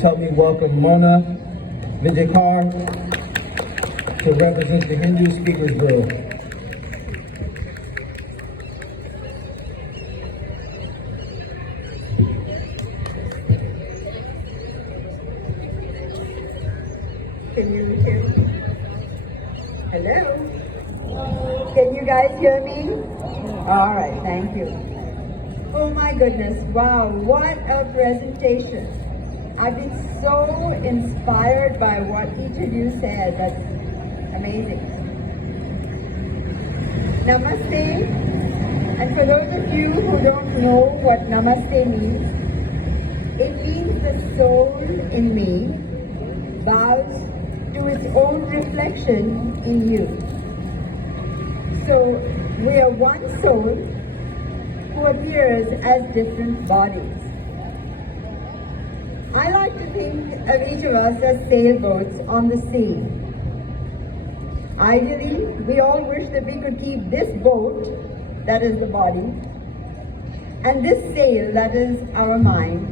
Help me welcome Mona Vijayakar to represent the Hindu Speakers Bureau. Can you hear me? Hello? Can you guys hear me? All right, thank you. Oh my goodness, wow, what a presentation. I've been so inspired by what each of you said. That's amazing. Namaste. And for those of you who don't know what namaste means, it means the soul in me bows to its own reflection in you. So we are one soul who appears as different bodies. I like to think of each of us as sailboats on the sea. Ideally, we all wish that we could keep this boat, that is the body, and this sail, that is our mind,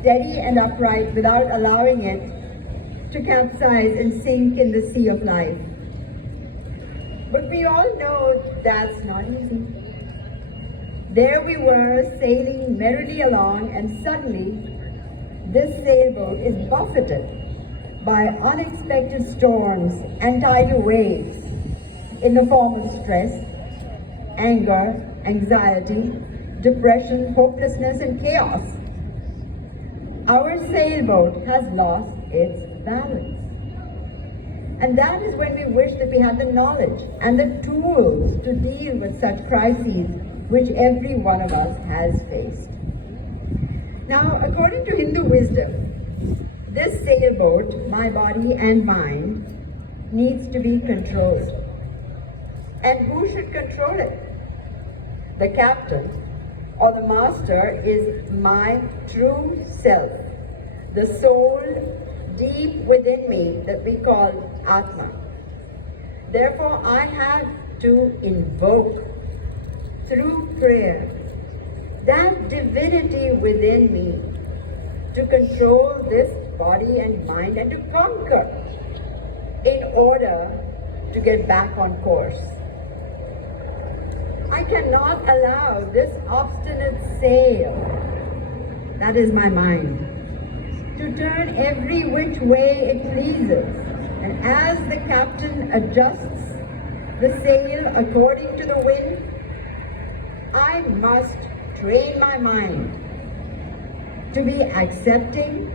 steady and upright without allowing it to capsize and sink in the sea of life. But we all know that's not easy. There we were sailing merrily along, and suddenly this sailboat is buffeted by unexpected storms and tidal waves in the form of stress, anger, anxiety, depression, hopelessness, and chaos. Our sailboat has lost its balance. And that is when we wish that we had the knowledge and the tools to deal with such crises which every one of us has faced. Now, according to Hindu wisdom, this sailboat, my body and mind, needs to be controlled. And who should control it? The captain or the master is my true self, the soul deep within me that we call Atma. Therefore, I have to invoke through prayer that divinity within me to control this body and mind and to conquer in order to get back on course. I cannot allow this obstinate sail, that is my mind, to turn every which way it pleases. And as the captain adjusts the sail according to the wind, I must train my mind to be accepting,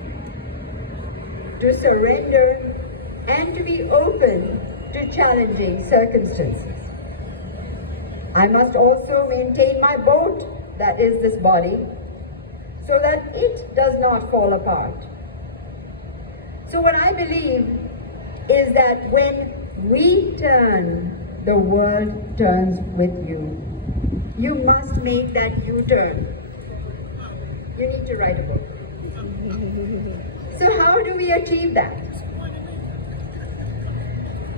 to surrender, and to be open to challenging circumstances. I must also maintain my boat, that is this body, so that it does not fall apart. So what I believe is that when we turn, the world turns with you. You must make that U-turn. You need to write a book. So how do we achieve that?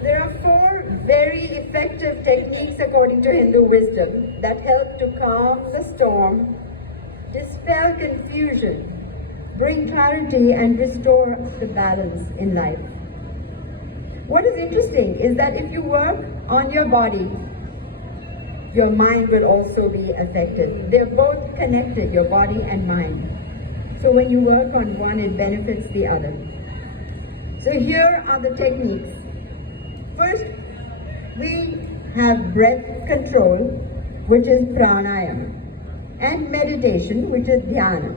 There are 4 very effective techniques according to Hindu wisdom that help to calm the storm, dispel confusion, bring clarity, and restore the balance in life. What is interesting is that if you work on your body, your mind will also be affected. They're both connected, your body and mind. So when you work on one, it benefits the other. So here are the techniques. First, we have breath control, which is pranayama, and meditation, which is dhyana.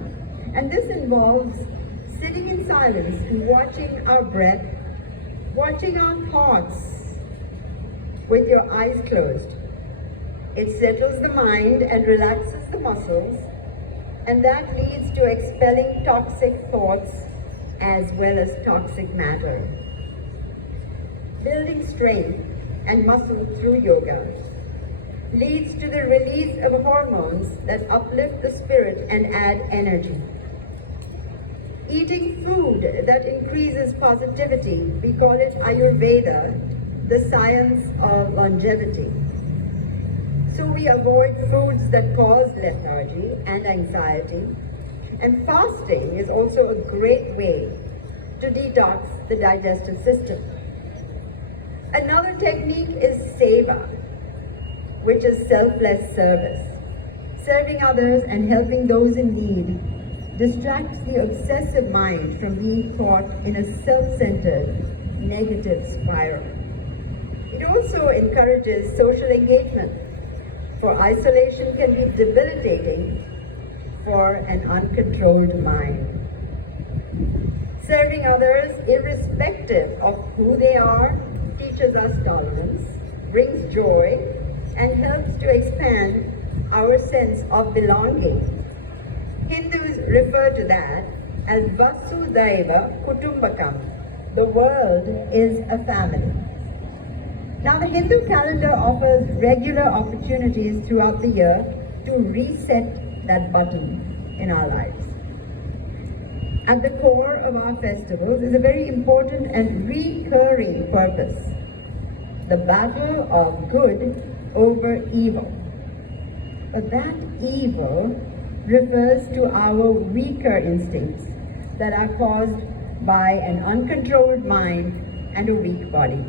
And this involves sitting in silence and watching our breath, watching our thoughts with your eyes closed. It settles the mind and relaxes the muscles, and that leads to expelling toxic thoughts as well as toxic matter. Building strength and muscle through yoga leads to the release of hormones that uplift the spirit and add energy. Eating food that increases positivity, we call it Ayurveda, the science of longevity. So we avoid foods that cause lethargy and anxiety And fasting is also a great way to detox the digestive system. Another technique is seva, which is selfless service. Serving others and helping those in need distracts the obsessive mind from being caught in a self-centered, negative spiral. It also encourages social engagement, for isolation can be debilitating for an uncontrolled mind. Serving others, irrespective of who they are, teaches us tolerance, brings joy, and helps to expand our sense of belonging. Hindus refer to that as Vasudhaiva Kutumbakam. The world is a family. Now, the Hindu calendar offers regular opportunities throughout the year to reset that button in our lives. At the core of our festivals is a very important and recurring purpose: the battle of good over evil. But that evil refers to our weaker instincts that are caused by an uncontrolled mind and a weak body.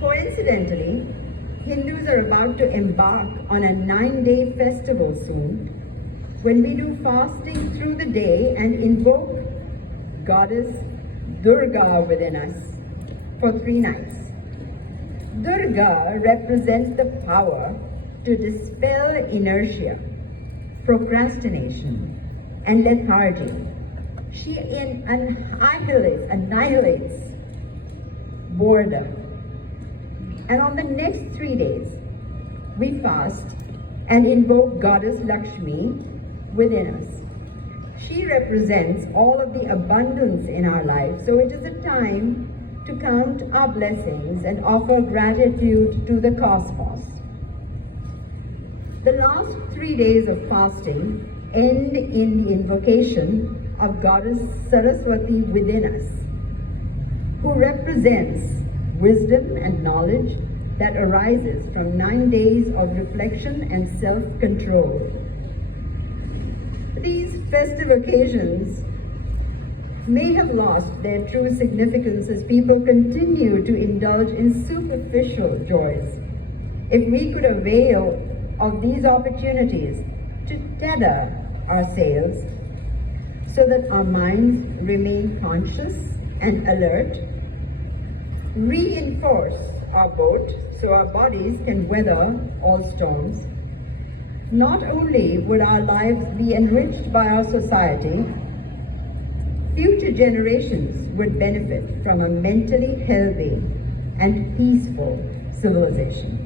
Coincidentally, Hindus are about to embark on a 9-day festival soon, when we do fasting through the day and invoke Goddess Durga within us for 3 nights. Durga represents the power to dispel inertia, procrastination, and lethargy. She annihilates boredom. And on the next 3 days, we fast and invoke Goddess Lakshmi within us. She represents all of the abundance in our life, so it is a time to count our blessings and offer gratitude to the cosmos. The last 3 days of fasting end in the invocation of Goddess Saraswati within us, who represents wisdom and knowledge that arises from 9 days of reflection and self-control. These festive occasions may have lost their true significance as people continue to indulge in superficial joys. If we could avail of these opportunities to tether our sails so that our minds remain conscious and alert, reinforce our boat so our bodies can weather all storms, not only would our lives be enriched by our society, future generations would benefit from a mentally healthy and peaceful civilization.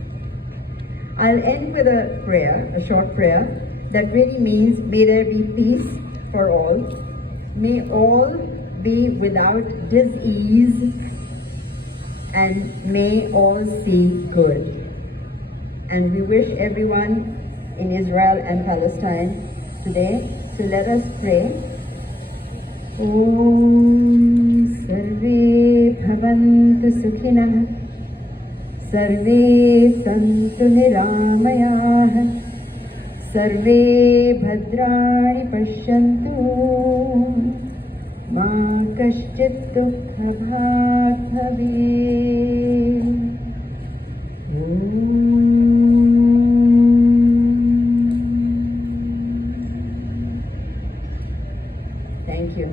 I'll end with a prayer, a short prayer, that really means, may there be peace for all. May all be without disease, and may all see good. And we wish everyone in Israel and Palestine today to let us pray. Om Sarve Bhavantu Sukhinah, Sarve Santu Niramayah, Sarve Bhadrani Pashyantu, Ma Kaschit Dukha Bhag Bhavet. Thank you.